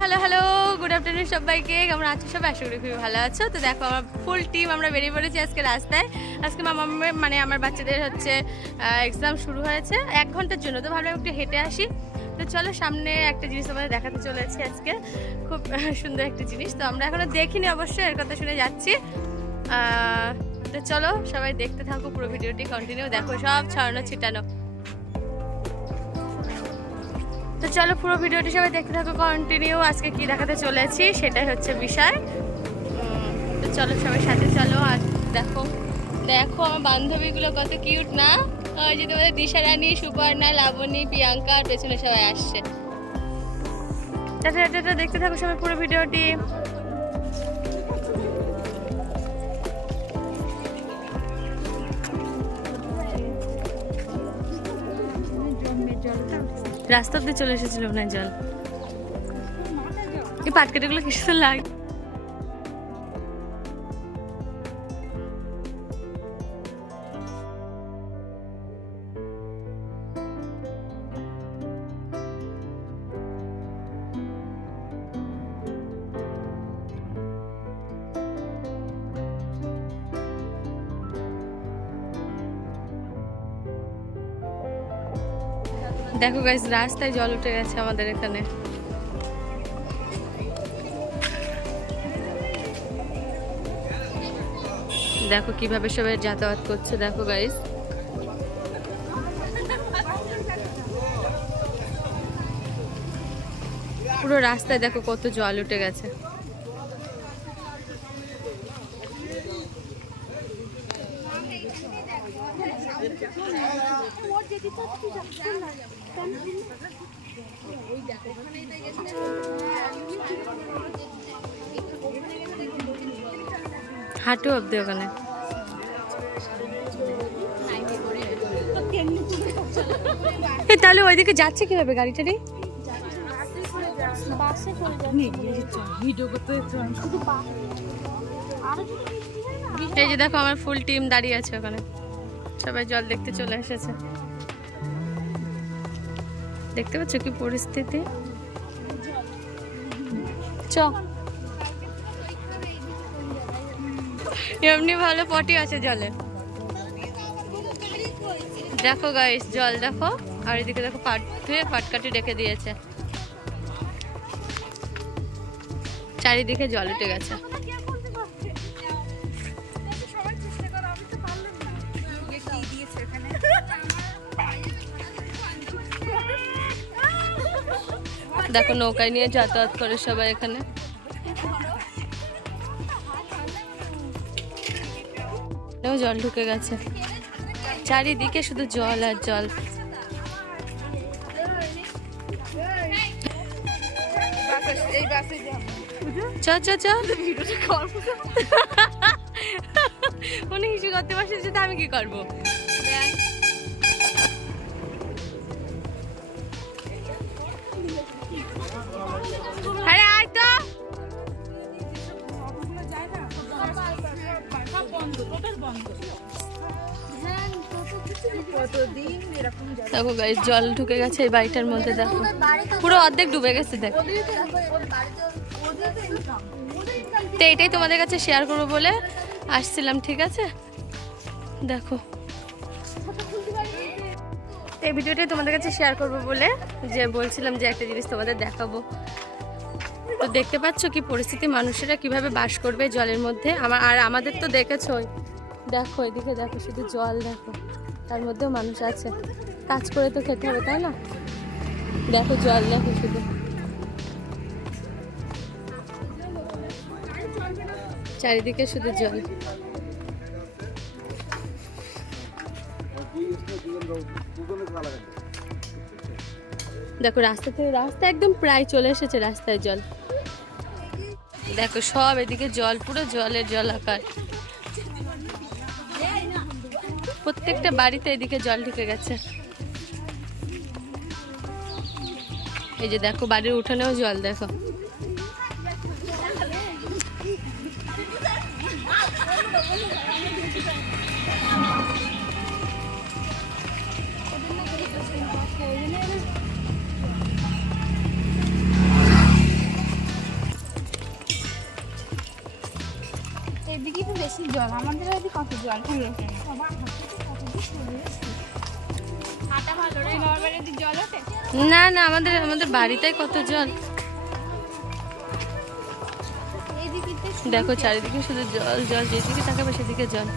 Hello hello, good afternoon সবাইকে। কেমন আছো সব? আশা করি খুবই ভালো আছো। তো দেখো আমার ফুল টিম আমরা বেরিয়ে পড়েছি আজকে রাস্তায়। আজকে মানে আমার বাচ্চাদের হচ্ছে এক্সাম শুরু হয়েছে 1 ঘন্টার জন্য। তো ভাবলাম একটু হেঁটে আসি। তো চলো, সামনে একটা জিনিস আমাদের দেখাতে চলেছি আজকে, খুব সুন্দর একটা জিনিস। তো আমরা এখনো দেখিনি অবশ্যই, এর কথা শুনে যাচ্ছি। তো চলো সবাই দেখতে থাকো, পুরো ভিডিওটি কন্টিনিউ দেখো, সব ছড়ানো ছিটানো। তো চলো পুরো ভিডিওটি সবাই দেখতে থাকো কন্টিনিউ। আজকে কি দেখাতে চলেছি সেটাই হচ্ছে বিষয়। তো চলো সবাই সাথে চলো। আর দেখো দেখো আমার বান্ধবীগুলো কত কিউট না। ওই যে তোমাদের দিশা রানী, সুপর্ণা, লাবণী, প্রিয়াঙ্কা আর পেছনে সবাই আসছে। টাটা, দেখতে থাকো সবাই পুরো ভিডিওটি। রাস্তা দিয়ে চলে এসেছিল না জল। এই পাটকাঠিগুলো কি সুন্দর লাগে। দেখো গাইস, রাস্তায় জল উঠে গেছে আমাদের এখানে। দেখো কিভাবে সবাই যাতায়াত করছে, দেখো গাইস। পুরো রাস্তায় দেখো কত জল উঠে গেছে। হাঁটু অব্দি ওখানে। তাহলে ওইদিকে যাচ্ছে কিভাবে গাড়িটা রে? এই যে দেখো আমার ফুল টিম দাঁড়িয়ে আছে ওখানে, সবাই জল দেখতে চলে এসেছে। দেখতে পাচ্ছ কি পরিস্থিতি। চ এমনি ভালো পটি আছে জলে। দেখো গাইস জল দেখো, আর এদিকে দেখো পাট ধুয়ে পাটকাঠি রেখে দিয়েছে। চারিদিকে জল উঠে গেছে। দেখো নৌকায় নিয়ে যাতায়াত করে সবাই এখানে। জল ঢুকে গেছে, চারিদিকে শুধু জল আর জল। উনি কিছু করতে পারছে, আমি কি করবো? আরে আয় তো। দেখো গাইস জল ঢুকে গেছে এই বাড়িটার মধ্যে। দেখো পুরো অর্ধেক ডুবে গেছে। দেখো তো এটাই তোমাদের কাছে শেয়ার করবো বলে আসছিলাম, ঠিক আছে? দেখো এই ভিডিওটাই তোমাদের কাছে শেয়ার করবো বলে যে বলছিলাম যে একটা জিনিস তোমাদের দেখাবো। তো দেখতে পাচ্ছ কি পরিস্থিতি, মানুষেরা কিভাবে বাস করবে জলের মধ্যে। আর আমাদের তো দেখেছো, দেখো এদিকে দেখো শুধু জল। দেখো তার মধ্যেও মানুষ আছে, কাজ করে তো খেতে হবে, তাই না? দেখো জল, দেখো শুধু চারিদিকে শুধু জল। দেখো রাস্তা একদম প্রায় চলে এসেছে, রাস্তায় জল। দেখো সব এদিকে জল, পুরো জলের জলাকার। প্রত্যেকটা বাড়িতে এদিকে জল ঢুকে গেছে। এই যে দেখো বাড়ির উঠানেও জল। দেখো এদিকে তো বেশি জল, আমাদের এদিকে কত জল পড়ে জল ওঠে না না, আমাদের আমাদের বাড়িতেই কত জল। দেখো চারিদিকে শুধু জল জল, যেদিকে তাকাবে সেদিকে জল।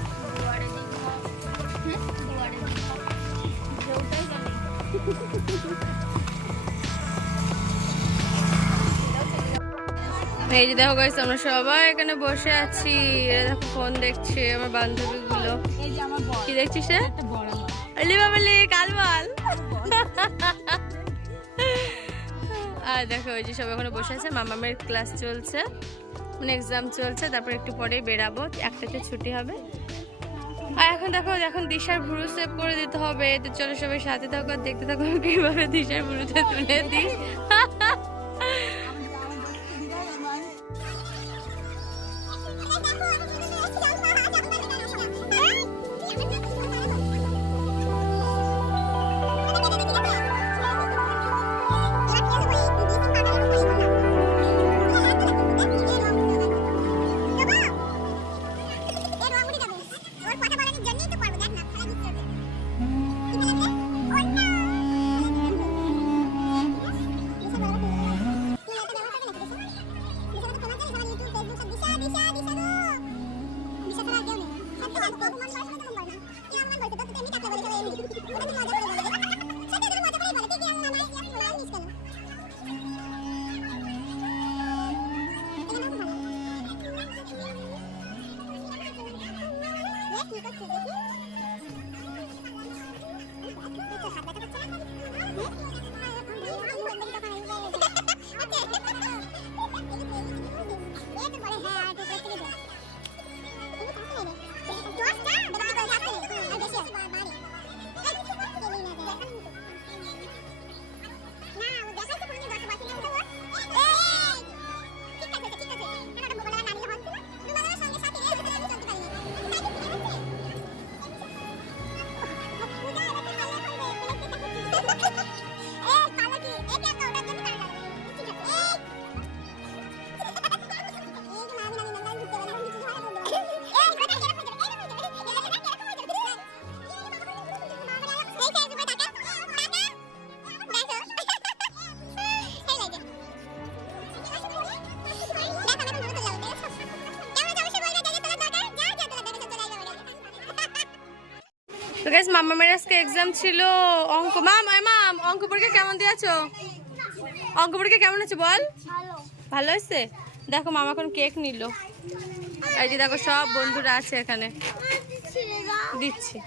এই যে দেখো গাইস, আমরা সবাই এখানে বসে আছি। এরা দেখো ফোন দেখছে, আমার বান্ধবীগুলো। কি দেখছিস রে? আলি বাবালি কালবাল। আর দেখো ওই যে সবাই ওখানে বসে আছে, মামামের ক্লাস চলছে, মানে এক্সাম চলছে, তারপর একটু পরেই বেরাবো, 1টাতে ছুটি হবে। আর এখন দেখো, এখন দিশার ভুরু সেভ করে দিতে হবে। তো চলো সবাই সাথে থাকো আর দেখতে থাকো কিভাবে দিশার ভুরুতে তুলে দিই। তো গাইস, মামামের আজকে এক্সাম ছিল অঙ্ক। মাম অঙ্ক পরীক্ষা কেমন দিয়েছো? অঙ্ক পরীক্ষা কেমন হচ্ছে বল? ভালো হয়েছে। দেখো মামা এখন কেক নিল। এই যে দেখো সব বন্ধুরা আছে এখানে, দিচ্ছি।